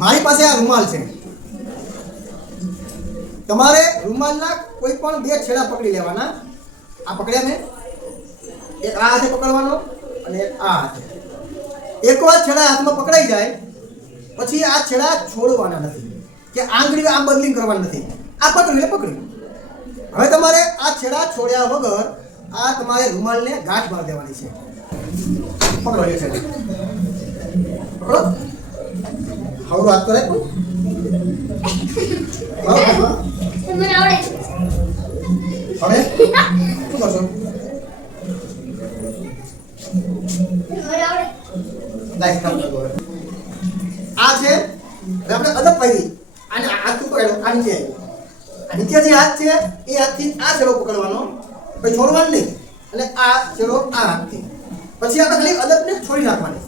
મારી પાસે આ રૂમાલ છે, તમારે રૂમાલના કોઈ પણ બે છેડા પકડી લેવાના. આ પકડ્યા મેં, એક આ હાથે પકડવાનો અને એક આ હાથે. એકવાર છેડા હાથમાં પકડાઈ જાય પછી આ છેડા છોડવાના નથી કે આંગળી આમ બદલી કરવાની નથી. આ પકડ્યું. હવે તમારે આ છેડા છોડ્યા વગર આ તમારે રૂમાલને ગાંઠ મારી દેવાની છે. પકડો એ છેડા, પકડો. હવડો હાથ કરે. મને આવડે. હવે શું કરશો? મને આવડે. લાઈટ કામ કરતો હવે. આ છે, હવે આપણે અદબ પાડી. આને હાથ ઉપર આવ્યો, આ નીચે આવ્યો. આ નીચે જે હાથ છે એ હાથથી આ છેડો પકડવાનો, પછી છોડવાનો નહીં. અને આ છેડો આ હાથથી. પછી આપણે ખાલી અદબને છોડી નાખવાની.